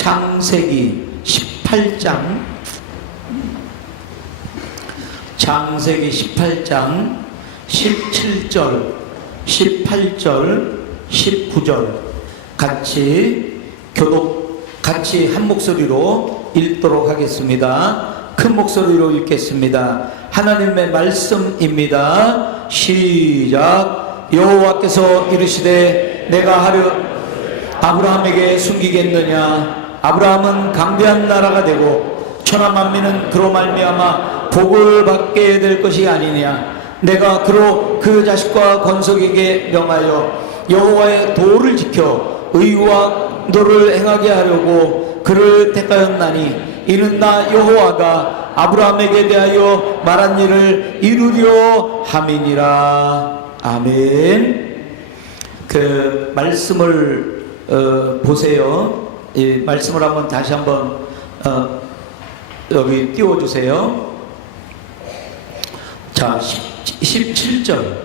창세기 18장, 창세기 18장 17절, 18절, 19절 같이 한 목소리로 읽도록 하겠습니다. 큰 목소리로 읽겠습니다. 하나님의 말씀입니다. 시작. 여호와께서 이르시되 내가 하려 아브라함에게 숨기겠느냐. 아브라함은 강대한 나라가 되고 천하 만민은 그로 말미암아 복을 받게 될 것이 아니냐. 내가 그로 그 자식과 건석에게 명하여 여호와의 도를 지켜 의와 도를 행하게 하려고 그를 택하였나니 이는 나 여호와가 아브라함에게 대하여 말한 일을 이루려 함이니라. 아멘. 그 말씀을 보세요. 이 말씀을 한번 다시 한번 여기 띄워주세요. 자, 17절.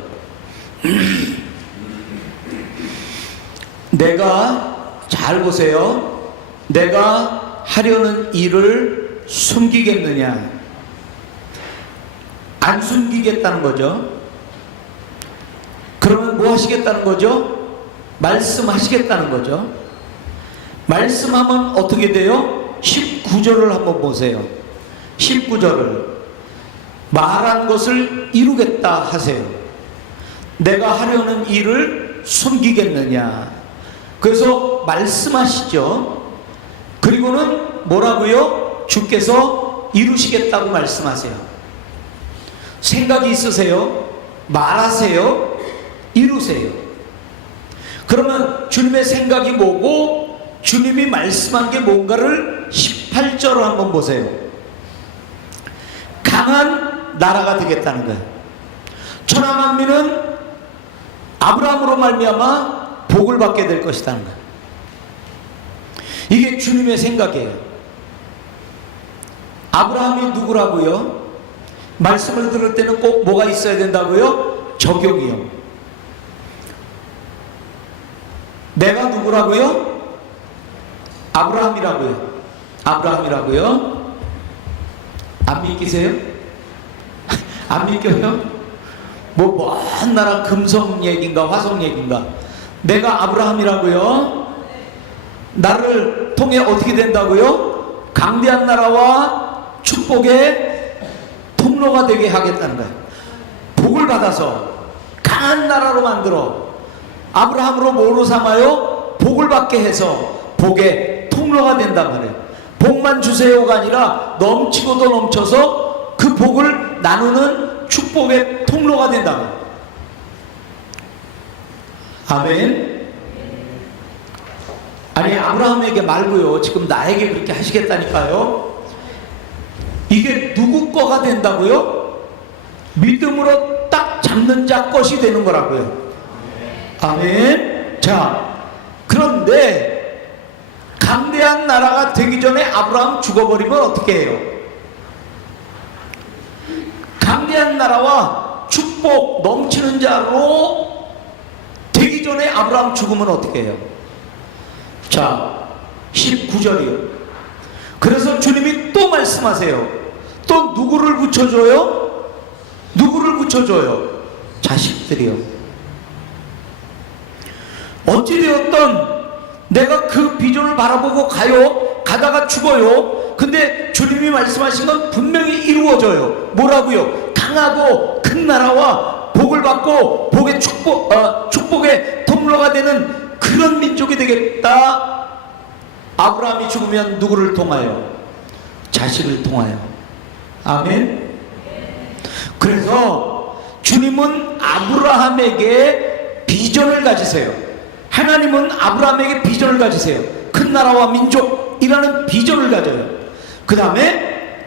내가 잘 보세요. 내가 하려는 일을 숨기겠느냐? 안 숨기겠다는 거죠. 그러면 뭐 하시겠다는 거죠? 말씀하시겠다는 거죠. 말씀하면 어떻게 돼요? 19절을 한번 보세요. 19절을 말한 것을 이루겠다 하세요. 내가 하려는 일을 숨기겠느냐. 그래서 말씀하시죠. 그리고는 뭐라고요? 주께서 이루시겠다고 말씀하세요. 생각이 있으세요? 말하세요? 이루세요. 그러면 주님의 생각이 뭐고 주님이 말씀한 게 뭔가를 18절로 한번 보세요. 강한 나라가 되겠다는 거예요. 천하 만민은 아브라함으로 말미암아 복을 받게 될 것이라는 거예요. 이게 주님의 생각이에요. 아브라함이 누구라고요? 말씀을 들을 때는 꼭 뭐가 있어야 된다고요? 적용이요. 내가 누구라고요? 아브라함이라고요. 아브라함이라고요. 안 믿기세요? 안 믿겨요? 뭐 먼 나라 금성 얘기인가 화성 얘기인가? 내가 아브라함이라고요. 나를 통해 어떻게 된다고요? 강대한 나라와 축복의 통로가 되게 하겠다는 거예요. 복을 받아서 강한 나라로 만들어 아브라함으로 뭐로 삼아요? 복을 받게 해서 복의 통로가 된단 말이에요. 복만 주세요가 아니라 넘치고도 넘쳐서 그 복을 나누는 축복의 통로가 된다. 아멘. 아니 아브라함에게 말고요. 지금 나에게 그렇게 하시겠다니까요. 이게 누구 거가 된다고요? 믿음으로 딱 잡는 자 것이 되는 거라고요. 아멘. 자, 그런데 강대한 나라가 되기 전에 아브라함 죽어버리면 어떻게 해요? 강대한 나라와 축복 넘치는 자로 되기 전에 아브라함 죽으면 어떻게 해요? 자, 19절이요. 그래서 주님이 또 말씀하세요. 또 누구를 붙여줘요? 누구를 붙여줘요? 자식들이요. 어찌되었던 내가 그 비전을 바라보고 가다가 죽어요. 근데 주님이 말씀하신 건 분명히 이루어져요. 뭐라고요? 강하고 큰 나라와 복을 받고 복의 축복의 통로가 되는 그런 민족이 되겠다. 아브라함이 죽으면 누구를 통하여? 자식을 통하여. 아멘. 그래서 주님은 아브라함에게 비전을 가지세요. 하나님은 아브라함에게 비전을 가지세요. 큰 나라와 민족이라는 비전을 가져요. 그 다음에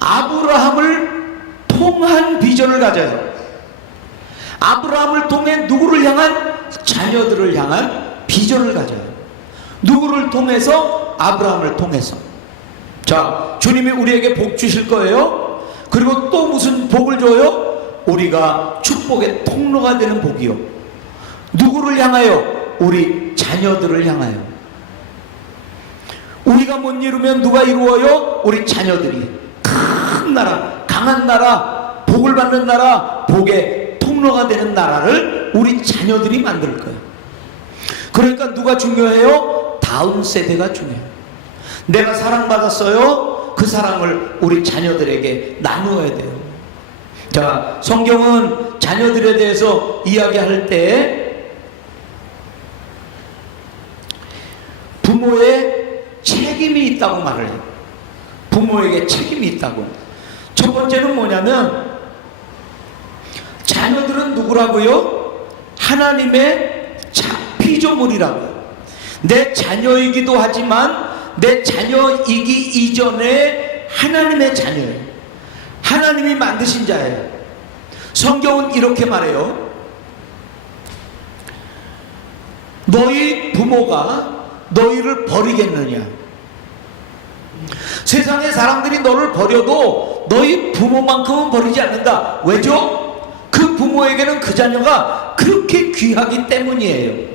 아브라함을 통한 비전을 가져요. 아브라함을 통해 누구를 향한? 자녀들을 향한 비전을 가져요. 누구를 통해서? 아브라함을 통해서. 자, 주님이 우리에게 복 주실 거예요. 그리고 또 무슨 복을 줘요? 우리가 축복의 통로가 되는 복이요. 누구를 향하여? 우리 자녀들을 향하여. 우리가 못 이루면 누가 이루어요? 우리 자녀들이. 큰 나라, 강한 나라, 복을 받는 나라, 복의 통로가 되는 나라를 우리 자녀들이 만들 거예요. 그러니까 누가 중요해요? 다음 세대가 중요해요. 내가 사랑받았어요. 그 사랑을 우리 자녀들에게 나누어야 돼요. 자, 성경은 자녀들에 대해서 이야기할 때 부모의 책임이 있다고 말을 해요. 부모에게 책임이 있다고. 첫 번째는 뭐냐면 자녀들은 누구라고요? 하나님의 피조물이라고요. 내 자녀이기도 하지만 내 자녀이기 이전에 하나님의 자녀예요. 하나님이 만드신 자예요. 성경은 이렇게 말해요. 너희 부모가 너희를 버리겠느냐? 세상의 사람들이 너를 버려도 너희 부모만큼은 버리지 않는다. 왜죠? 그 부모에게는 그 자녀가 그렇게 귀하기 때문이에요.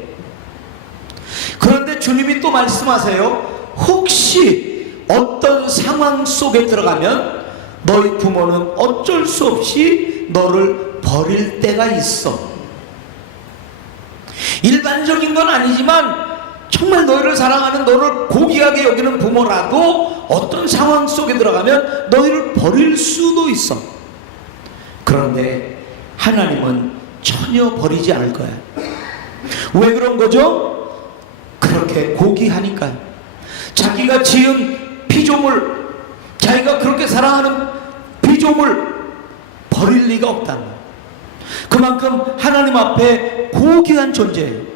그런데 주님이 또 말씀하세요. 혹시 어떤 상황 속에 들어가면 너희 부모는 어쩔 수 없이 너를 버릴 때가 있어. 일반적인 건 아니지만 정말 너희를 사랑하는, 너를 고귀하게 여기는 부모라도 어떤 상황 속에 들어가면 너희를 버릴 수도 있어. 그런데 하나님은 전혀 버리지 않을 거야. 왜 그런 거죠? 그렇게 고귀하니까요. 자기가 지은 피조물, 자기가 그렇게 사랑하는 피조물 버릴 리가 없다는 거예요. 그만큼 하나님 앞에 고귀한 존재예요.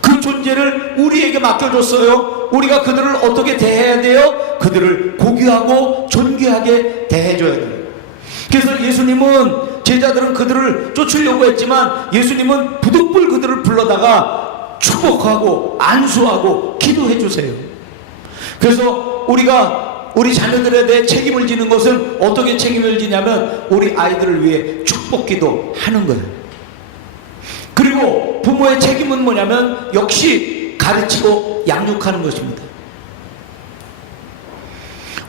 그 존재를 우리에게 맡겨줬어요. 우리가 그들을 어떻게 대해야 돼요? 그들을 고귀하고 존귀하게 대해줘야 돼요. 그래서 예수님은, 제자들은 그들을 쫓으려고 했지만 예수님은 부득불 그들을 불러다가 축복하고 안수하고 기도해 주세요. 그래서 우리가 우리 자녀들에 대해 책임을 지는 것은 어떻게 책임을 지냐면 우리 아이들을 위해 축복 기도하는 거예요. 그리고 부모의 책임은 뭐냐면 역시 가르치고 양육하는 것입니다.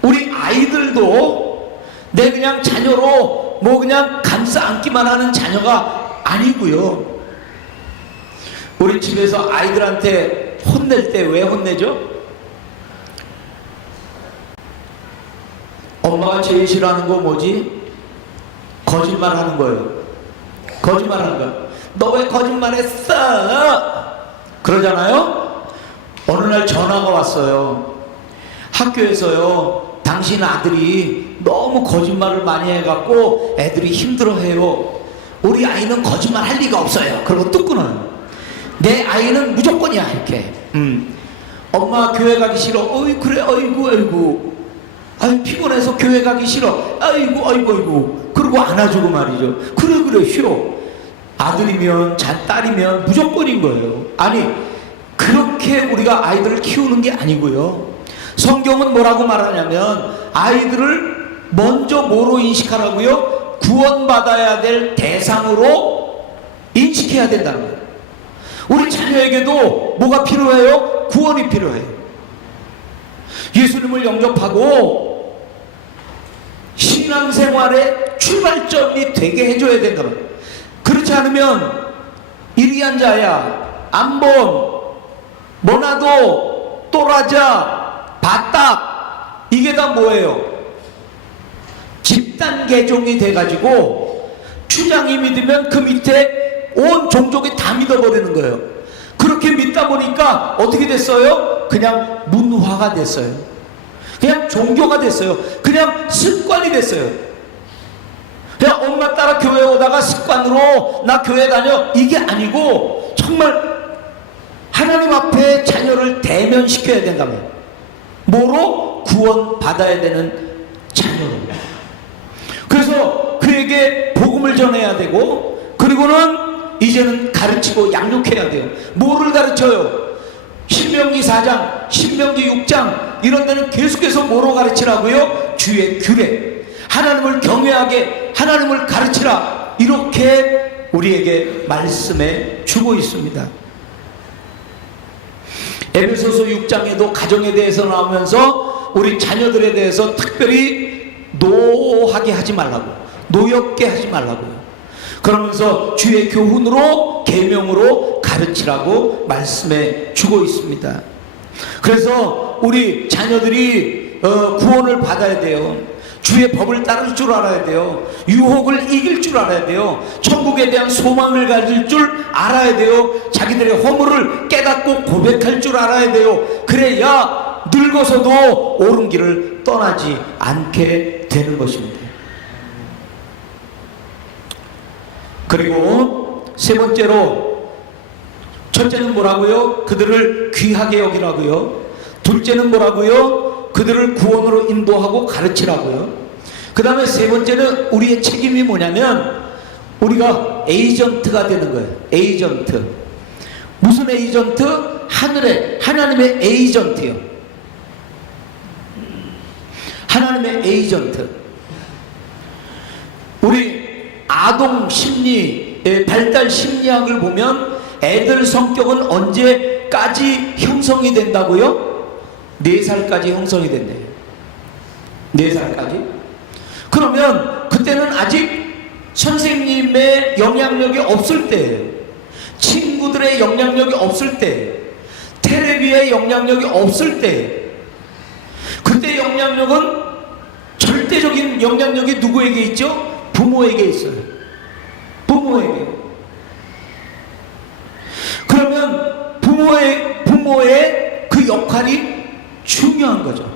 우리 아이들도 내 그냥 자녀로 뭐 그냥 감싸 안기만 하는 자녀가 아니고요. 우리 집에서 아이들한테 혼낼 때 왜 혼내죠? 엄마가 제일 싫어하는 거 뭐지? 거짓말 하는 거예요. 거짓말 하는 거예요. 너 왜 거짓말했어? 그러잖아요. 어느 날 전화가 왔어요. 학교에서요, 당신 아들이 너무 거짓말을 많이 해갖고 애들이 힘들어해요. 우리 아이는 거짓말 할 리가 없어요. 그러고 뚝 끊어요. 내 아이는 무조건이야 이렇게. 엄마 교회 가기 싫어. 어이 그래. 어이구 어이구. 아이 피곤해서 교회 가기 싫어. 아이고 아이고 아이고. 그러고 안아주고 말이죠. 그래 그래 쉬어. 아들이면 딸이면 무조건인 거예요. 아니 그렇게 우리가 아이들을 키우는 게 아니고요. 성경은 뭐라고 말하냐면 아이들을 먼저 뭐로 인식하라고요? 구원받아야 될 대상으로 인식해야 된다는 거예요. 우리 자녀에게도 뭐가 필요해요? 구원이 필요해요. 예수님을 영접하고 신앙생활의 출발점이 되게 해줘야 된다는 거예요. 그렇지 않으면 이리한 자야, 안본, 모나도, 또라자, 바딱 이게 다 뭐예요? 집단 개종이 돼가지고 추장이 믿으면 그 밑에 온 종족이 다 믿어버리는 거예요. 그렇게 믿다 보니까 어떻게 됐어요? 그냥 문화가 됐어요. 그냥 종교가 됐어요. 그냥 습관이 됐어요. 그냥 엄마 따라 교회 오다가 습관으로 나 교회 다녀 이게 아니고 정말 하나님 앞에 자녀를 대면시켜야 된다면 뭐로? 구원 받아야 되는 자녀로. 그래서 그에게 복음을 전해야 되고 그리고는 이제는 가르치고 양육해야 돼요. 뭐를 가르쳐요? 신명기 4장, 신명기 6장 이런 데는 계속해서 뭐로 가르치라고요? 주의 규례, 하나님을 경외하게 하나님을 가르치라 이렇게 우리에게 말씀해 주고 있습니다. 에베소서 6장에도 가정에 대해서 나오면서 우리 자녀들에 대해서 특별히 노하게 하지 말라고, 노엽게 하지 말라고요. 그러면서 주의 교훈으로 계명으로 가르치라고 말씀해 주고 있습니다. 그래서 우리 자녀들이 구원을 받아야 돼요. 주의 법을 따를 줄 알아야 돼요. 유혹을 이길 줄 알아야 돼요. 천국에 대한 소망을 가질 줄 알아야 돼요. 자기들의 허물을 깨닫고 고백할 줄 알아야 돼요. 그래야 늙어서도 옳은 길을 떠나지 않게 되는 것입니다. 그리고 세 번째로, 첫째는 뭐라고요? 그들을 귀하게 여기라고요. 둘째는 뭐라고요? 그들을 구원으로 인도하고 가르치라고요. 그 다음에 세 번째는 우리의 책임이 뭐냐면 우리가 에이전트가 되는 거예요. 에이전트. 무슨 에이전트? 하나님의 에이전트요. 하나님의 에이전트. 우리 아동 심리, 발달 심리학을 보면 애들 성격은 언제까지 형성이 된다고요? 4살까지 형성이 된대요. 4살까지. 그러면 그때는 아직 선생님의 영향력이 없을 때예요. 친구들의 영향력이 없을 때예요. 텔레비의 영향력이 없을 때예요. 그때 영향력은, 절대적인 영향력이 누구에게 있죠? 부모에게 있어요. 부모에게. 그러면 부모의 그 역할이 중요한 거죠.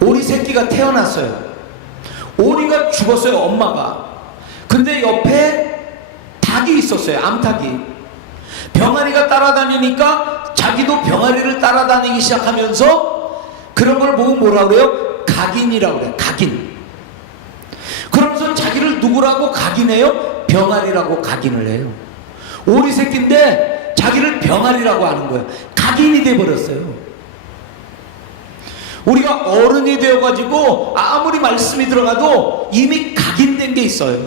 오리 새끼가 태어났어요. 오리가 죽었어요, 엄마가. 근데 옆에 닭이 있었어요, 암탉이. 병아리가 따라다니니까 자기도 병아리를 따라다니기 시작하면서 그런 걸 보고 뭐라 그래요? 각인이라고 그래요. 각인. 그러면서 자기를 누구라고 각인해요? 병아리라고 각인을 해요. 오리 새끼인데 자기를 병아리라고 하는 거예요. 각인이 돼버렸어요. 우리가 어른이 되어가지고 아무리 말씀이 들어가도 이미 각인된 게 있어요.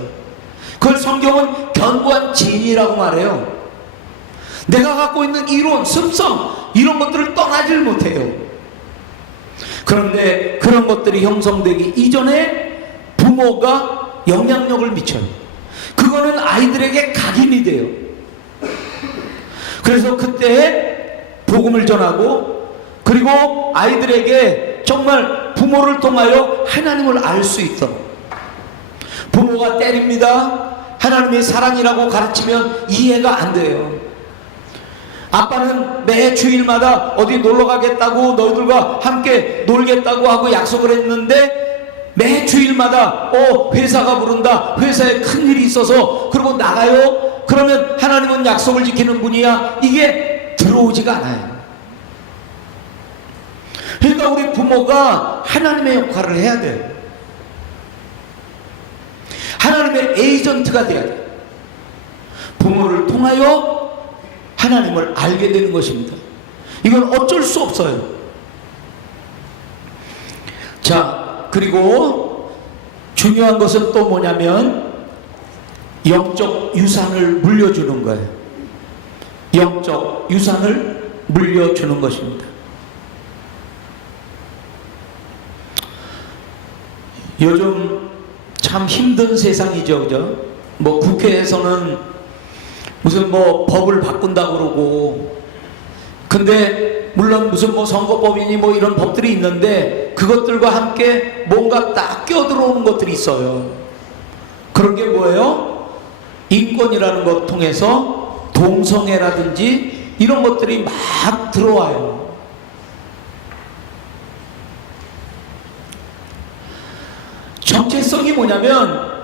그걸 성경은 견고한 진이라고 말해요. 내가 갖고 있는 이론, 습성, 이런 것들을 떠나질 못해요. 그런데 그런 것들이 형성되기 이전에 부모가 영향력을 미쳐요. 그거는 아이들에게 각인이 돼요. 그래서 그때 복음을 전하고, 그리고 아이들에게 정말 부모를 통하여 하나님을 알 수 있도록. 부모가 때립니다, 하나님의 사랑이라고 가르치면 이해가 안 돼요. 아빠는 매 주일마다 어디 놀러 가겠다고, 너희들과 함께 놀겠다고 하고 약속을 했는데 매 주일마다 회사가 부른다, 회사에 큰일이 있어서, 그리고 나가요. 그러면 하나님은 약속을 지키는 분이야, 이게 들어오지가 않아요. 그러니까 우리 부모가 하나님의 역할을 해야 돼요. 하나님의 에이전트가 돼야 돼요. 부모를 통하여 하나님을 알게 되는 것입니다. 이건 어쩔 수 없어요. 자, 그리고 중요한 것은 또 뭐냐면 영적 유산을 물려주는 거예요. 영적 유산을 물려주는 것입니다. 요즘 참 힘든 세상이죠, 그죠? 뭐 국회에서는 무슨 뭐 법을 바꾼다 그러고, 근데 물론 무슨 뭐 선거법이니 뭐 이런 법들이 있는데 그것들과 함께 뭔가 딱 껴들어오는 것들이 있어요. 그런 게 뭐예요? 인권이라는 것 통해서 동성애라든지 이런 것들이 막 들어와요. 정체성이 뭐냐면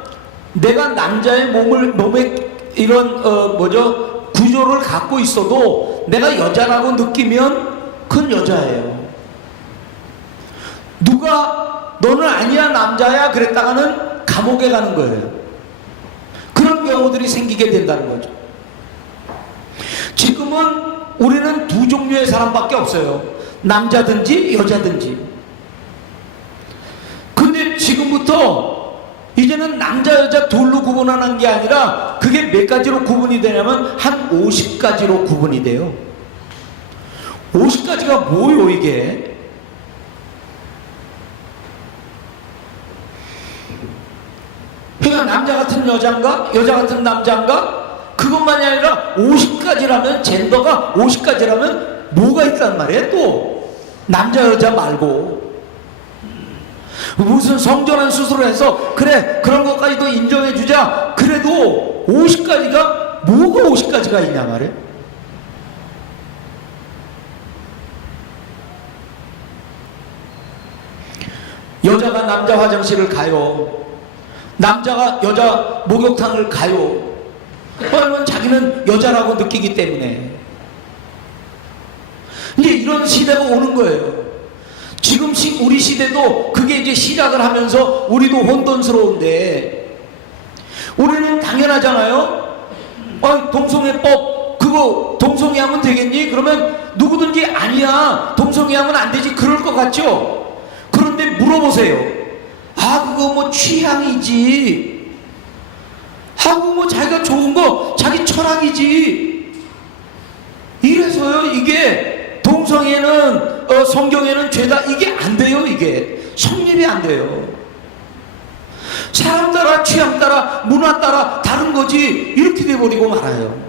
내가 남자의 몸에 이런 구조를 갖고 있어도 내가 여자라고 느끼면 그건 여자예요. 누가 너는 아니야 남자야 그랬다가는 감옥에 가는 거예요. 그런 경우들이 생기게 된다는 거죠. 지금은 우리는 두 종류의 사람밖에 없어요. 남자든지 여자든지. 근데 지금부터 이제는 남자 여자 둘로 구분하는 게 아니라 그게 몇 가지로 구분이 되냐면 한 50가지로 구분이 돼요. 50가지가 뭐요 이게? 그러니까 남자 같은 여자인가? 여자 같은 남자인가? 그것만이 아니라 50가지라면, 젠더가 50가지라면 뭐가 있단 말이에요 또? 남자 여자 말고 무슨 성전환 수술을 해서 그래 그런 것까지도 인정해 주자 그래도 50가지가 뭐가 50가지가 있냐 말이에요. 여자가 남자 화장실을 가요. 남자가 여자 목욕탕을 가요. 왜냐면 자기는 여자라고 느끼기 때문에. 이제 이런 시대가 오는 거예요. 지금 우리 시대도 그게 이제 시작을 하면서 우리도 혼돈스러운데, 우리는 당연하잖아요. 동성애법 그거 동성애하면 되겠니? 그러면 누구든지 아니야 동성애하면 안 되지 그럴 것 같죠? 그런데 물어보세요. 그거 뭐 취향이지, 하고 뭐 자기가 좋은 거 자기 철학이지. 이래서요 이게 동성애는 성경에는 죄다 이게 안 돼요. 이게 성립이 안 돼요. 사람 따라 취향 따라 문화 따라 다른 거지 이렇게 돼버리고 말아요.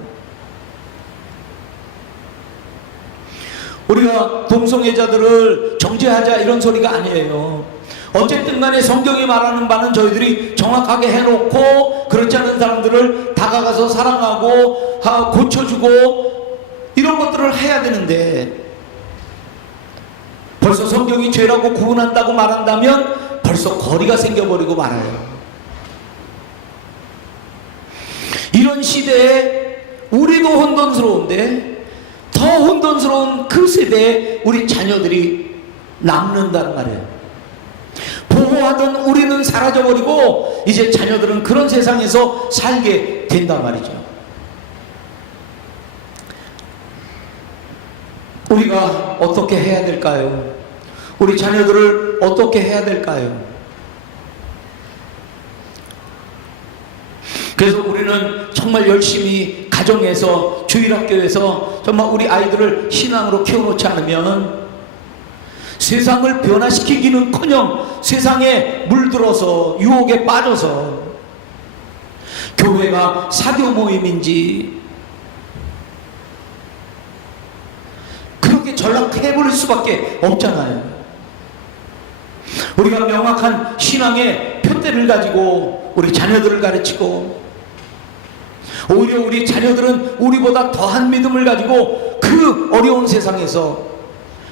우리가 동성애자들을 정죄하자 이런 소리가 아니에요. 어쨌든 간에 성경이 말하는 바는 저희들이 정확하게 해놓고 그렇지 않은 사람들을 다가가서 사랑하고 고쳐주고 이런 것들을 해야 되는데, 벌써 성경이 죄라고 구분한다고 말한다면 벌써 거리가 생겨버리고 말아요. 이런 시대에 우리도 혼돈스러운데 더 혼돈스러운 그 세대에 우리 자녀들이 남는다는 말이에요. 보호하던 우리는 사라져버리고 이제 자녀들은 그런 세상에서 살게 된단 말이죠. 우리가 어떻게 해야 될까요? 우리 자녀들을 어떻게 해야 될까요? 그래서 우리는 정말 열심히 가정에서 주일학교에서 정말 우리 아이들을 신앙으로 키워놓지 않으면 세상을 변화시키기는커녕 세상에 물들어서 유혹에 빠져서 교회가 사교 모임인지 그렇게 전락해버릴 수밖에 없잖아요. 우리가 명확한 신앙의 표대를 가지고 우리 자녀들을 가르치고, 오히려 우리 자녀들은 우리보다 더한 믿음을 가지고 그 어려운 세상에서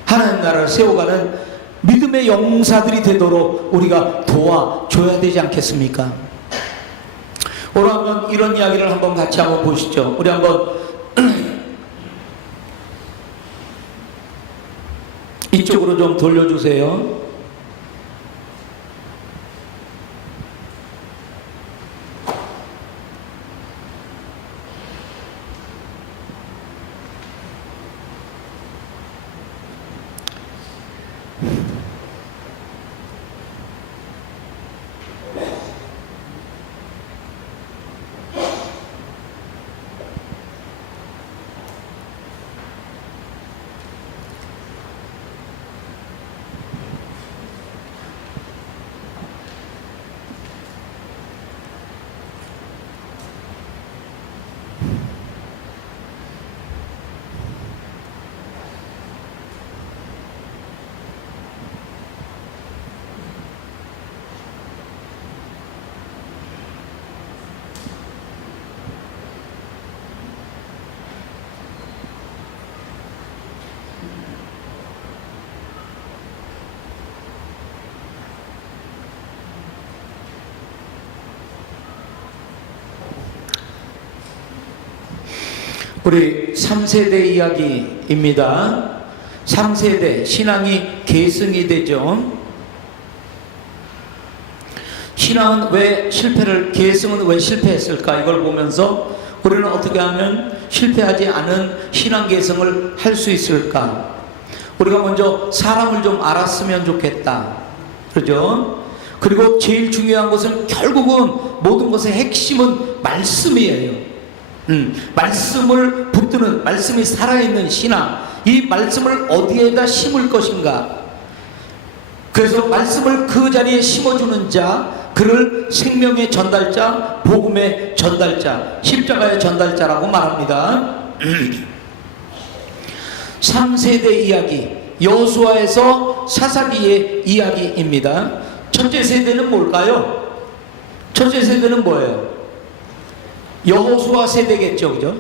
하나님 나라를 세워가는 믿음의 용사들이 되도록 우리가 도와줘야 되지 않겠습니까? 오늘 한번 이런 이야기를 한번 같이 한번 보시죠. 우리 한번 이쪽으로 좀 돌려주세요. 우리 3세대 이야기입니다. 3세대 신앙이 계승이 되죠. 신앙은 왜 계승은 왜 실패했을까? 이걸 보면서 우리는 어떻게 하면 실패하지 않은 신앙 계승을 할 수 있을까? 우리가 먼저 사람을 좀 알았으면 좋겠다. 그죠? 그리고 제일 중요한 것은 결국은 모든 것의 핵심은 말씀이에요. 말씀을 붙드는, 말씀이 살아있는 신앙, 이 말씀을 어디에다 심을 것인가. 그래서 말씀을 그 자리에 심어주는 자, 그를 생명의 전달자, 복음의 전달자, 십자가의 전달자라고 말합니다. 3세대 이야기, 여호수아에서 사사기의 이야기입니다. 첫째 세대는 뭘까요? 첫째 세대는 뭐예요? 여호수아 세대겠죠, 그죠?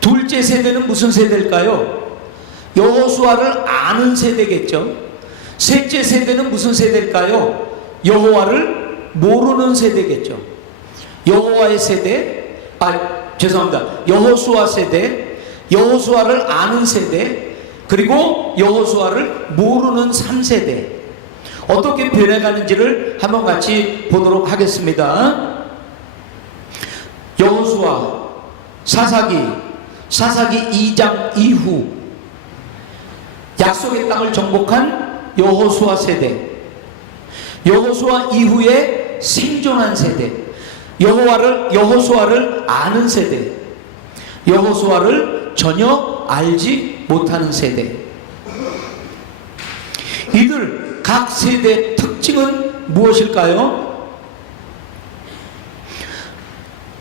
둘째 세대는 무슨 세대일까요? 여호수아를 아는 세대겠죠. 셋째 세대는 무슨 세대일까요? 여호와를 모르는 세대겠죠. 여호와의 세대, 죄송합니다. 여호수아 세대, 여호수아를 아는 세대, 그리고 여호수아를 모르는 3세대. 어떻게 변해가는지를 한번 같이 보도록 하겠습니다. 여호수아, 사사기 2장 이후 약속의 땅을 정복한 여호수아 세대, 여호수아 이후에 생존한 세대, 여호수아를 아는 세대, 여호수아를 전혀 알지 못하는 세대. 이들 각 세대 특징은 무엇일까요?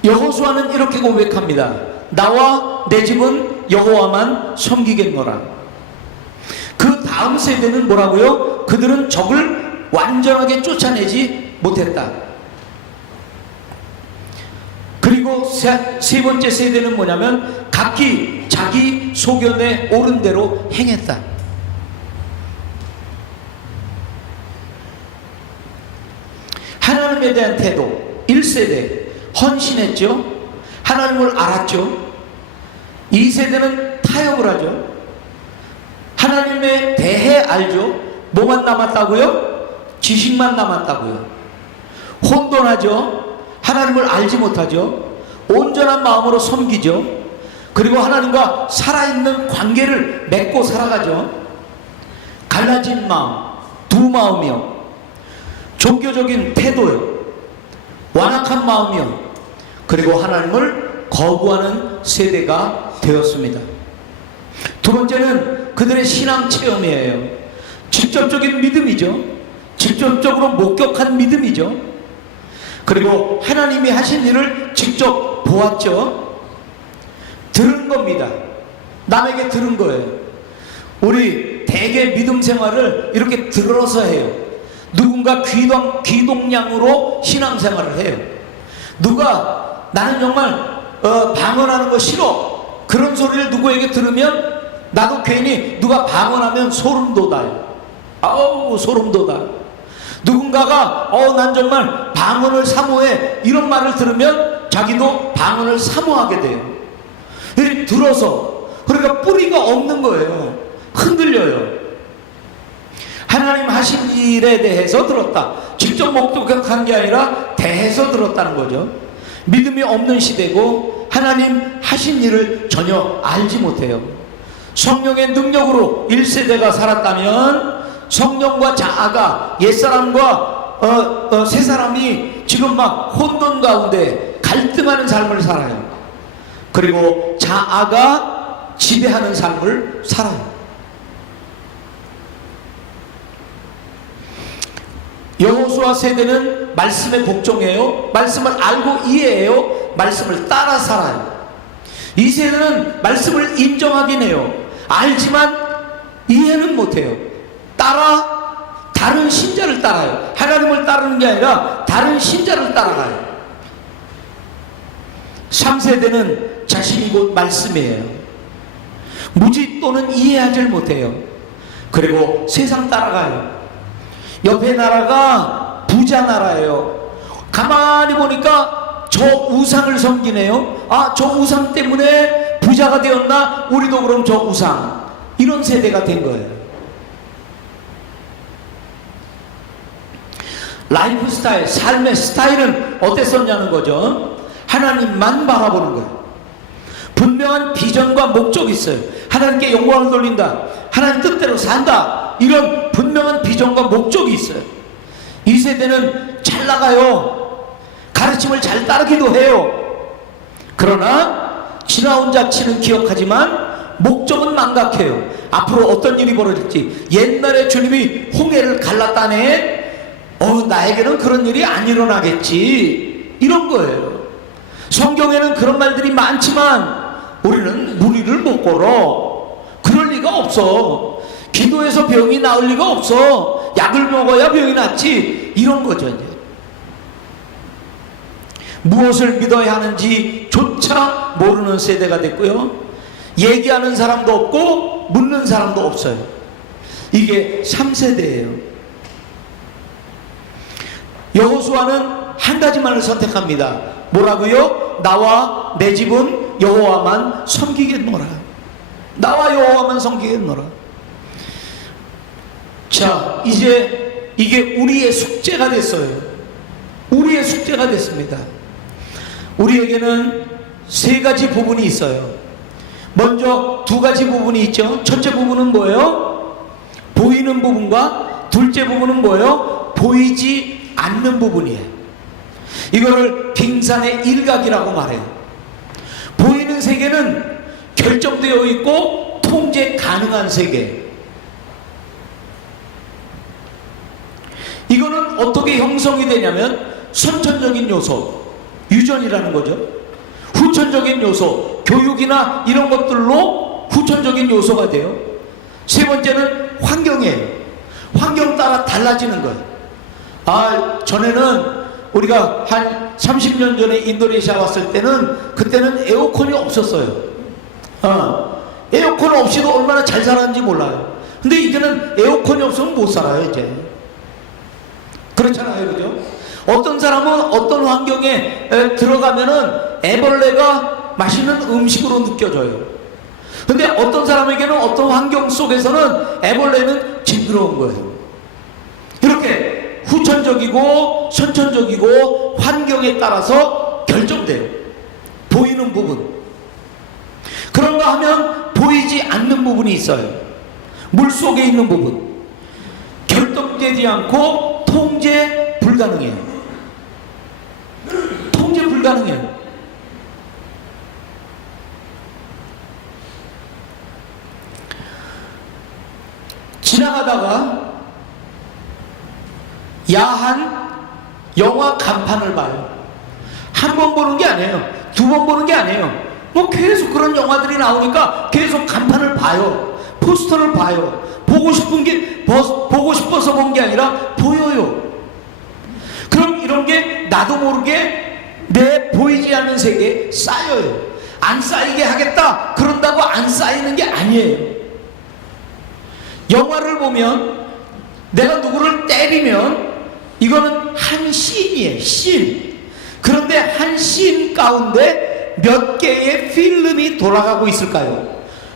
여호수아는 이렇게 고백합니다. 나와 내 집은 여호와만 섬기겠노라. 그 다음 세대는 뭐라고요? 그들은 적을 완전하게 쫓아내지 못했다. 그리고 세 번째 세대는 뭐냐면 각기 자기 소견에 옳은 대로 행했다. 하나님에 대한 태도, 1세대 헌신했죠. 하나님을 알았죠. 2세대는 타협을 하죠. 하나님에 대해 알죠. 뭐만 남았다고요? 지식만 남았다고요. 혼돈하죠. 하나님을 알지 못하죠. 온전한 마음으로 섬기죠. 그리고 하나님과 살아있는 관계를 맺고 살아가죠. 갈라진 마음, 두 마음이요. 종교적인 태도요. 완악한 마음이요. 그리고 하나님을 거부하는 세대가 되었습니다. 두 번째는 그들의 신앙 체험이에요. 직접적인 믿음이죠. 직접적으로 목격한 믿음이죠. 그리고 하나님이 하신 일을 직접 보았죠. 들은 겁니다. 남에게 들은 거예요. 우리 대개 믿음 생활을 이렇게 들어서 해요. 누군가 귀동냥으로 신앙생활을 해요. 누가 나는 정말 방언하는 거 싫어, 그런 소리를 누구에게 들으면 나도 괜히 누가 방언하면 소름 돋아요. 아우 소름 돋아. 누군가가 난 정말 방언을 사모해, 이런 말을 들으면 자기도 방언을 사모하게 돼요. 이렇게 들어서, 그러니까 뿌리가 없는 거예요. 흔들려요. 하나님 하신 일에 대해서 들었다. 직접 목격한 게 아니라 대해서 들었다는 거죠. 믿음이 없는 시대고 하나님 하신 일을 전혀 알지 못해요. 성령의 능력으로 1세대가 살았다면 성령과 자아가, 옛사람과 새사람이 지금 막 혼돈 가운데 갈등하는 삶을 살아요. 그리고 자아가 지배하는 삶을 살아요. 여호수아 세대는 말씀의 복종이에요. 말씀을 알고 이해해요. 말씀을 따라 살아요. 이 세대는 말씀을 인정하긴 해요. 알지만 이해는 못해요. 다른 신자를 따라요. 하나님을 따르는 게 아니라 다른 신자를 따라가요. 3세대는 자신이 곧 말씀이에요. 무지 또는 이해하지 못해요. 그리고 세상 따라가요. 옆에 나라가 부자 나라예요. 가만히 보니까 저 우상을 섬기네요. 저 우상 때문에 부자가 되었나? 우리도 그럼 저 우상. 이런 세대가 된 거예요. 라이프 스타일, 삶의 스타일은 어땠었냐는 거죠. 하나님만 바라보는 거예요. 분명한 비전과 목적이 있어요. 하나님께 영광을 돌린다, 하나님 뜻대로 산다, 이런 분명한 비전과 목적이 있어요. 이 세대는 잘 나가요. 가르침을 잘 따르기도 해요. 그러나 지나온 자치는 기억하지만 목적은 망각해요. 앞으로 어떤 일이 벌어질지. 옛날에 주님이 홍해를 갈랐다네, 나에게는 그런 일이 안 일어나겠지, 이런 거예요. 성경에는 그런 말들이 많지만 우리는 무리를 못 걸어. 그럴 리가 없어. 기도해서 병이 나을 리가 없어. 약을 먹어야 병이 낫지, 이런 거죠. 이제 무엇을 믿어야 하는지 조차 모르는 세대가 됐고요. 얘기하는 사람도 없고 묻는 사람도 없어요. 이게 3세대예요. 여호수아는 한 가지만을 선택합니다. 뭐라고요? 나와 내 집은 여호와만 섬기겠노라. 나와 여호와만 섬기겠노라. 자, 이제 이게 우리의 숙제가 됐어요. 우리의 숙제가 됐습니다. 우리에게는 세 가지 부분이 있어요. 먼저 두 가지 부분이 있죠. 첫째 부분은 뭐예요? 보이는 부분과 둘째 부분은 뭐예요? 보이지 않는 부분이에요. 이거를 빙산의 일각이라고 말해요. 보이는 세계는 결정되어 있고 통제 가능한 세계. 이거는 어떻게 형성이 되냐면 선천적인 요소, 유전이라는 거죠. 후천적인 요소, 교육이나 이런 것들로 후천적인 요소가 돼요. 세 번째는 환경이에요. 환경 따라 달라지는 거예요. 전에는 우리가 한 30년 전에 인도네시아 왔을 때는, 그때는 에어컨이 없었어요. 에어컨 없이도 얼마나 잘 살았는지 몰라요. 근데 이제는 에어컨이 없으면 못 살아요, 이제. 그렇잖아요, 그죠? 어떤 사람은 어떤 환경에 들어가면은 애벌레가 맛있는 음식으로 느껴져요. 근데 어떤 사람에게는 어떤 환경 속에서는 애벌레는 징그러운 거예요. 이렇게 후천적이고 선천적이고 환경에 따라서 결정돼요. 보이는 부분. 그런가 하면 보이지 않는 부분이 있어요. 물 속에 있는 부분. 결정되지 않고 통제 불가능해요. 통제 불가능해요. 지나가다가 야한 영화 간판을 봐요. 한 번 보는 게 아니에요. 두 번 보는 게 아니에요. 뭐 계속 그런 영화들이 나오니까 계속 간판을 봐요. 포스터를 봐요. 보고 싶은 게, 보고 싶어서 본 게 아니라 보여요. 그럼 이런 게 나도 모르게 내 보이지 않는 세계에 쌓여요. 안 쌓이게 하겠다 그런다고 안 쌓이는 게 아니에요. 영화를 보면 내가 누구를 때리면 이거는 한 씬이에요. 씬. 그런데 한 씬 가운데 몇 개의 필름이 돌아가고 있을까요?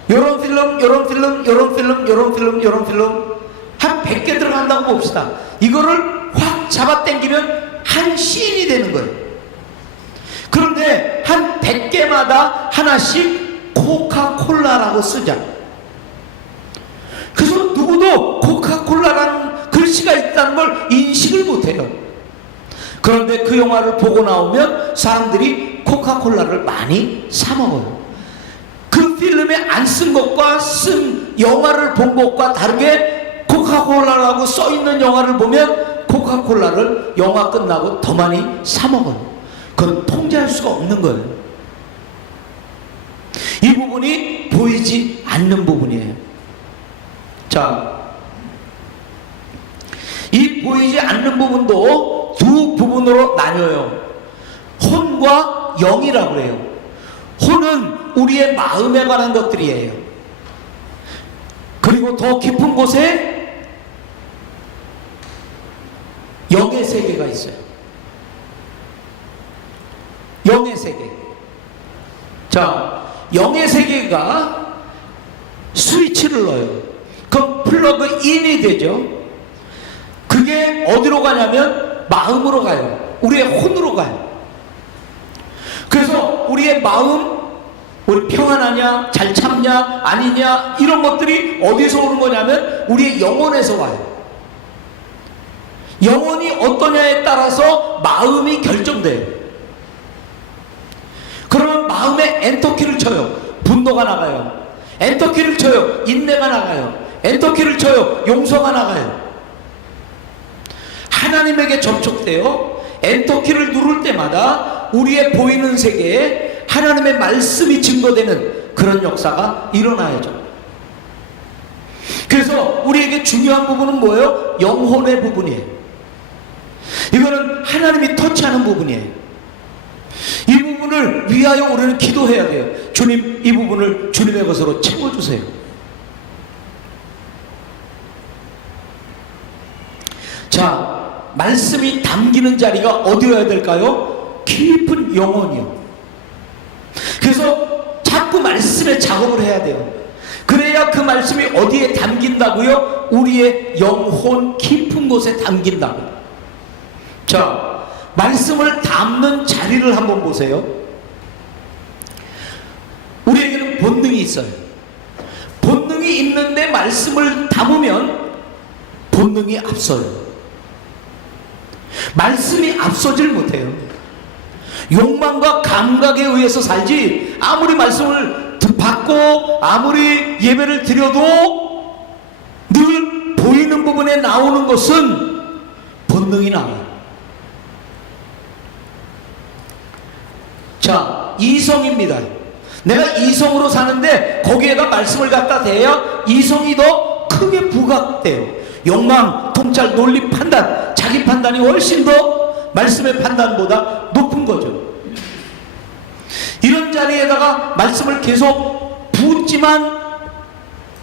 요런 필름, 요런 필름, 요런 필름, 요런 필름, 요런 필름 한 100개 들어간다고 봅시다. 이거를 확 잡아당기면 한 씬이 되는 거예요. 그런데 한 100개마다 하나씩 코카콜라라고 쓰자. 그래서 누구도 코카콜라라는 글씨가 있다는 걸 인식을 못해요. 그런데 그 영화를 보고 나오면 사람들이 코카콜라를 많이 사 먹어요. 그 필름에 안 쓴 것과 쓴 영화를 본 것과 다르게 코카콜라라고 써있는 영화를 보면 코카콜라를 영화 끝나고 더 많이 사 먹어요. 그건 통제할 수가 없는 거예요. 이 부분이 보이지 않는 부분이에요. 자, 이 보이지 않는 부분도 두 부분으로 나뉘어요. 혼과 영이라고 그래요. 혼은 우리의 마음에 관한 것들이에요. 그리고 더 깊은 곳에 영의 세계가 있어요. 영의 세계. 자, 영의 세계가 스위치를 넣어요. 그럼 플러그 인이 되죠. 그게 어디로 가냐면 마음으로 가요. 우리의 혼으로 가요. 그래서 우리의 마음, 우리 평안하냐, 잘 참냐, 아니냐, 이런 것들이 어디서 오는 거냐면 우리의 영혼에서 와요. 영혼이 어떠냐에 따라서 마음이 결정돼요. 마음에 엔터키를 쳐요. 분노가 나가요. 엔터키를 쳐요. 인내가 나가요. 엔터키를 쳐요. 용서가 나가요. 하나님에게 접촉되어 엔터키를 누를 때마다 우리의 보이는 세계에 하나님의 말씀이 증거되는 그런 역사가 일어나야죠. 그래서 우리에게 중요한 부분은 뭐예요? 영혼의 부분이에요. 이거는 하나님이 터치하는 부분이에요. 이 부분을 위하여 우리는 기도해야 돼요. 주님, 이 부분을 주님의 것으로 채워주세요. 자, 말씀이 담기는 자리가 어디여야 될까요? 깊은 영혼이요. 그래서 자꾸 말씀에 작업을 해야 돼요. 그래야 그 말씀이 어디에 담긴다고요? 우리의 영혼 깊은 곳에 담긴다고. 자, 말씀을 담는 자리를 한번 보세요. 우리에게는 본능이 있어요. 본능이 있는데 말씀을 담으면 본능이 앞서요. 말씀이 앞서질 못해요. 욕망과 감각에 의해서 살지, 아무리 말씀을 받고 아무리 예배를 드려도 늘 보이는 부분에 나오는 것은 본능이 나와요. 자, 이성입니다. 내가 이성으로 사는데 거기에다 말씀을 갖다 대야 이성이 더 크게 부각돼요. 욕망, 통찰, 논리, 판단, 자기 판단이 훨씬 더 말씀의 판단보다 높은 거죠. 이런 자리에다가 말씀을 계속 붓지만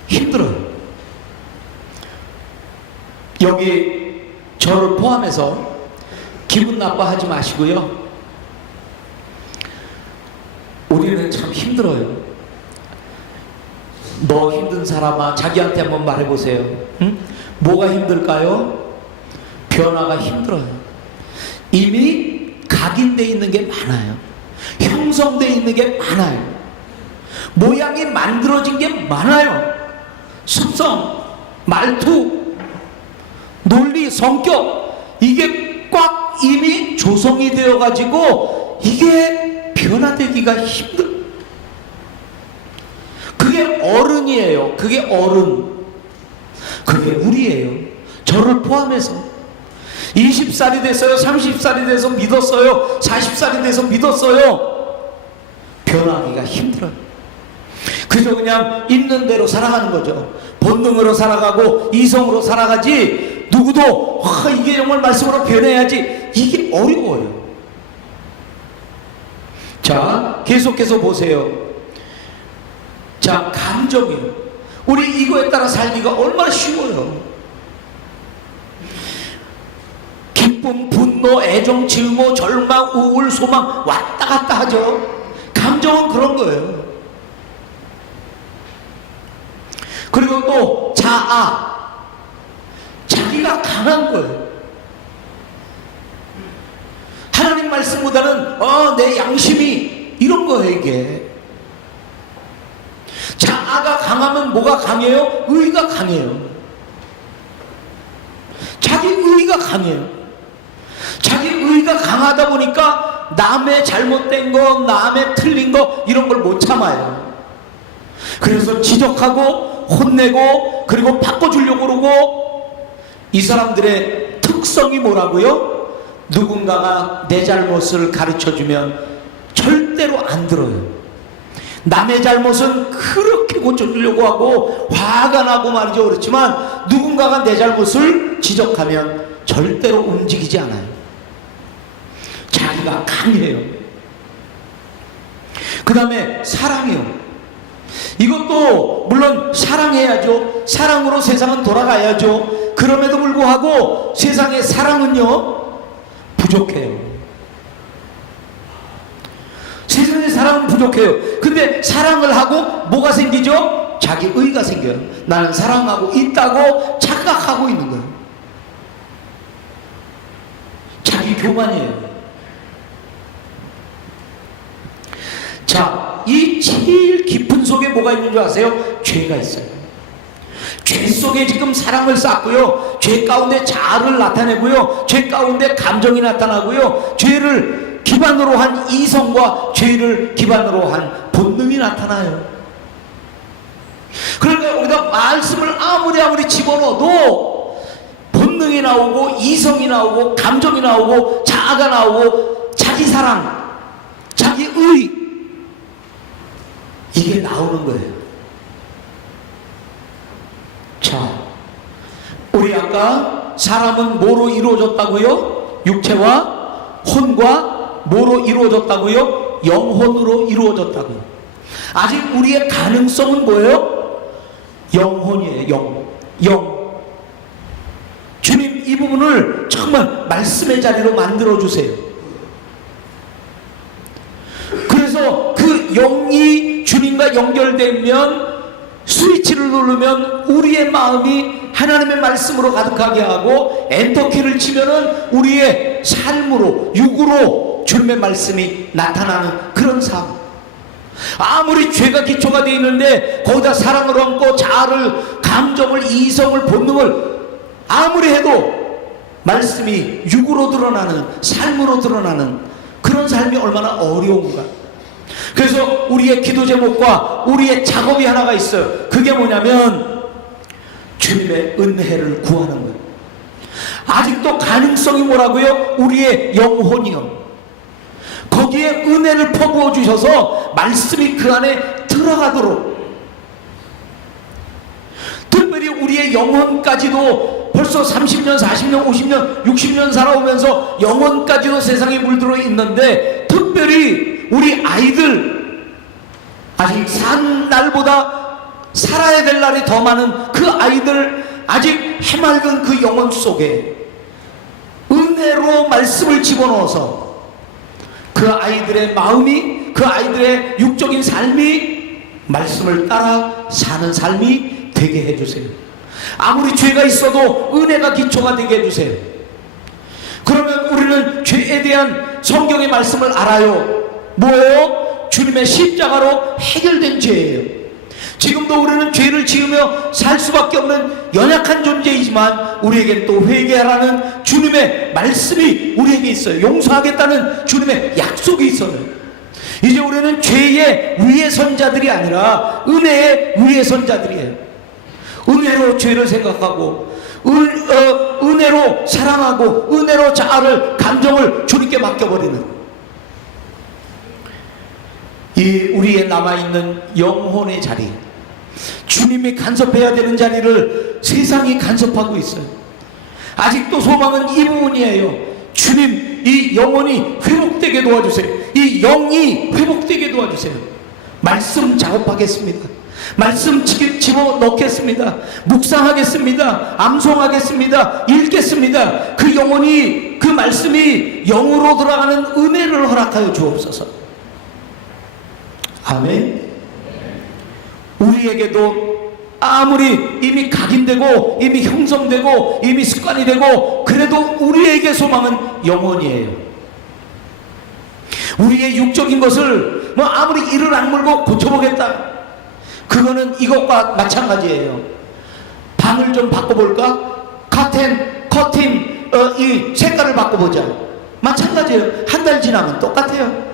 힘들어요. 여기 저를 포함해서 기분 나빠하지 마시고요. 우리는 참 힘들어요. 너 힘든 사람아, 자기한테 한번 말해보세요. 응? 뭐가 힘들까요? 변화가 힘들어요. 이미 각인되어 있는 게 많아요. 형성되어 있는 게 많아요. 모양이 만들어진 게 많아요. 습성, 말투, 논리, 성격, 이게 꽉 이미 조성이 되어 가지고 이게 변화되기가 힘들. 그게 어른이에요. 그게 어른. 그게 우리예요. 저를 포함해서 20살이 됐어요. 30살이 돼서 믿었어요. 40살이 돼서 믿었어요. 변하기가 힘들어요. 그저 그냥 있는 대로 살아가는 거죠. 본능으로 살아가고 이성으로 살아가지, 누구도 이게 정말 말씀으로 변해야지, 이게 어려워요. 자, 계속해서 보세요. 자, 감정이요. 우리 이거에 따라 살기가 얼마나 쉬워요. 기쁨, 분노, 애정, 증오, 절망, 우울, 소망 왔다 갔다 하죠. 감정은 그런 거예요. 그리고 또 자아, 자기가 강한 거예요. 하나님 말씀보다는 내 양심이, 이런 거예요. 이게 자아가 강하면 뭐가 강해요? 의가 강해요. 자기 의가 강해요. 자기 의가 강하다 보니까 남의 잘못된 거, 남의 틀린 거, 이런 걸 못 참아요. 그래서 지적하고 혼내고, 그리고 바꿔주려고 그러고. 이 사람들의 특성이 뭐라고요? 누군가가 내 잘못을 가르쳐주면 절대로 안 들어요. 남의 잘못은 그렇게 고쳐주려고 하고 화가 나고 말이죠. 그렇지만 누군가가 내 잘못을 지적하면 절대로 움직이지 않아요. 자기가 강해요. 그 다음에 사랑이요. 이것도 물론 사랑해야죠. 사랑으로 세상은 돌아가야죠. 그럼에도 불구하고 세상의 사랑은요, 부족해요. 세상의 사랑은 부족해요. 근데 사랑을 하고 뭐가 생기죠? 자기 의가 생겨요. 나는 사랑하고 있다고 착각하고 있는 거예요. 자기 교만이에요. 자, 이 제일 깊은 속에 뭐가 있는 줄 아세요? 죄가 있어요. 죄 속에 지금 사랑을 쌓고요, 죄 가운데 자아를 나타내고요, 죄 가운데 감정이 나타나고요, 죄를 기반으로 한 이성과 죄를 기반으로 한 본능이 나타나요. 그러니까 우리가 말씀을 아무리 집어넣어도 본능이 나오고 이성이 나오고 감정이 나오고 자아가 나오고 자기 사랑, 자기 의, 이게 나오는 거예요. 자, 우리 아까 사람은 뭐로 이루어졌다고요? 육체와 혼과 뭐로 이루어졌다고요? 영혼으로 이루어졌다고요. 아직 우리의 가능성은 뭐예요? 영혼이에요. 영. 주님, 이 부분을 정말 말씀의 자리로 만들어 주세요. 그래서 그 영이 주님과 연결되면, 스위치를 누르면 우리의 마음이 하나님의 말씀으로 가득하게 하고, 엔터키를 치면은 우리의 삶으로, 육으로 주님의 말씀이 나타나는 그런 삶. 아무리 죄가 기초가 되어 있는데 거기다 사랑을 얹고 자아를, 감정을, 이성을, 본능을 아무리 해도 말씀이 육으로 드러나는, 삶으로 드러나는 그런 삶이 얼마나 어려운가. 그래서 우리의 기도 제목과 우리의 작업이 하나가 있어요. 그게 뭐냐면 주님의 은혜를 구하는 거예요. 아직도 가능성이 뭐라고요? 우리의 영혼이요. 거기에 은혜를 퍼부어 주셔서 말씀이 그 안에 들어가도록, 특별히 우리의 영혼까지도 벌써 30년, 40년, 50년, 60년 살아오면서 영혼까지도 세상에 물들어 있는데, 특별히 우리 아이들, 아직 산 날보다 살아야 될 날이 더 많은 그 아이들, 아직 해맑은 그 영혼 속에 은혜로 말씀을 집어넣어서 그 아이들의 마음이, 그 아이들의 육적인 삶이 말씀을 따라 사는 삶이 되게 해주세요. 아무리 죄가 있어도 은혜가 기초가 되게 해주세요. 그러면 우리는 죄에 대한 성경의 말씀을 알아요. 뭐예요? 주님의 십자가로 해결된 죄예요. 지금도 우리는 죄를 지으며 살 수밖에 없는 연약한 존재이지만 우리에겐 또 회개하라는 주님의 말씀이 우리에게 있어요. 용서하겠다는 주님의 약속이 있어요. 이제 우리는 죄의 위의 선자들이 아니라 은혜의 위의 선자들이에요. 은혜로 죄를 생각하고 은혜로 사랑하고 은혜로 자아를, 감정을 주님께 맡겨버리는 이 우리의 남아있는 영혼의 자리, 주님이 간섭해야 되는 자리를 세상이 간섭하고 있어요. 아직도 소망은 이 부분이에요. 주님, 이 영혼이 회복되게 도와주세요. 이 영이 회복되게 도와주세요. 말씀 작업하겠습니다. 말씀 집어넣겠습니다. 묵상하겠습니다. 암송하겠습니다. 읽겠습니다. 그 영혼이, 그 말씀이 영으로 들어가는 은혜를 허락하여 주옵소서. 아멘. 우리에게도 아무리 이미 각인되고 이미 형성되고 이미 습관이 되고 그래도 우리에게 소망은 영혼이에요. 우리의 육적인 것을 뭐 아무리 이를 악물고 고쳐보겠다, 그거는 이것과 마찬가지예요. 방을 좀 바꿔볼까? 커튼, 이 색깔을 바꿔보자. 마찬가지예요. 한 달 지나면 똑같아요.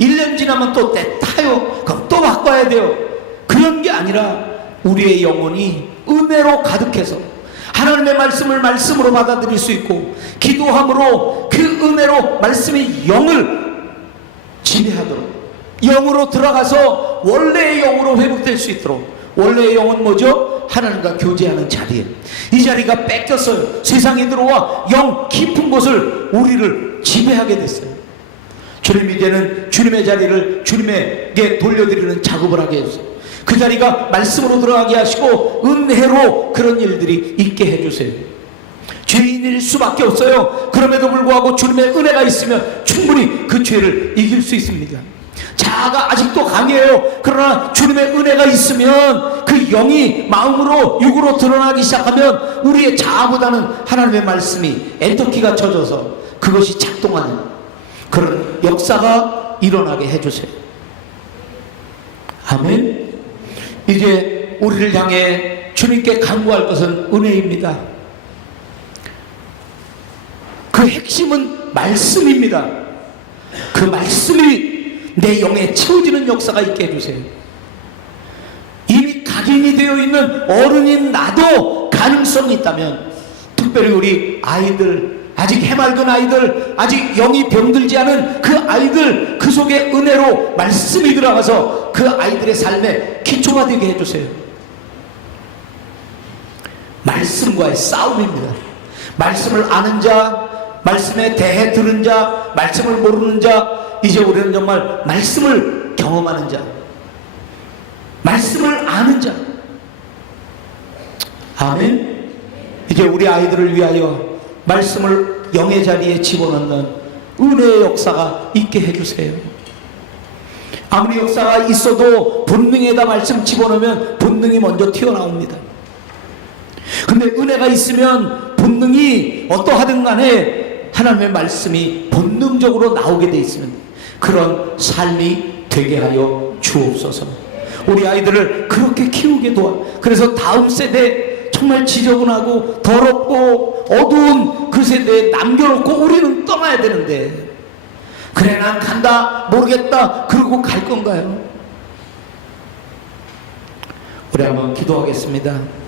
1년 지나면 또 때타요. 그럼 또 바꿔야 돼요. 그런 게 아니라 우리의 영혼이 은혜로 가득해서 하나님의 말씀을 말씀으로 받아들일 수 있고, 기도함으로 그 은혜로 말씀의 영을 지배하도록, 영으로 들어가서 원래의 영으로 회복될 수 있도록. 원래의 영은 뭐죠? 하나님과 교제하는 자리에, 이 자리가 뺏겼어요. 세상에 들어와 영 깊은 곳을 우리를 지배하게 됐어요. 주님, 이제는 주님의 자리를 주님에게 돌려드리는 작업을 하게 해주세요. 그 자리가 말씀으로 들어가게 하시고 은혜로 그런 일들이 있게 해주세요. 죄인일 수밖에 없어요. 그럼에도 불구하고 주님의 은혜가 있으면 충분히 그 죄를 이길 수 있습니다. 자아가 아직도 강해요. 그러나 주님의 은혜가 있으면 그 영이 마음으로, 육으로 드러나기 시작하면 우리의 자아보다는 하나님의 말씀이 엔터키가 쳐져서 그것이 작동하는 그런 역사가 일어나게 해주세요. 아멘. 이제 우리를 향해 주님께 간구할 것은 은혜입니다. 그 핵심은 말씀입니다. 그 말씀이 내 영에 채워지는 역사가 있게 해주세요. 이미 각인이 되어 있는 어른인 나도 가능성이 있다면, 특별히 우리 아이들, 아직 해맑은 아이들, 아직 영이 병들지 않은 그 아이들, 그 속에 은혜로 말씀이 들어가서 그 아이들의 삶에 기초가 되게 해주세요. 말씀과의 싸움입니다. 말씀을 아는 자, 말씀에 대해 들은 자, 말씀을 모르는 자, 이제 우리는 정말 말씀을 경험하는 자, 말씀을 아는 자. 아멘. 이제 우리 아이들을 위하여 말씀을 영의 자리에 집어넣는 은혜의 역사가 있게 해주세요. 아무리 역사가 있어도 본능에다 말씀 집어넣으면 본능이 먼저 튀어나옵니다. 근데 은혜가 있으면 본능이 어떠하든 간에 하나님의 말씀이 본능적으로 나오게 돼 있으면 그런 삶이 되게 하여 주옵소서. 우리 아이들을 그렇게 키우게 도와. 그래서 다음 세대 정말 지저분하고 더럽고 어두운 그 세대에 남겨놓고 우리는 떠나야 되는데, 그래 난 간다 모르겠다 그러고 갈 건가요? 우리 한번 기도하겠습니다.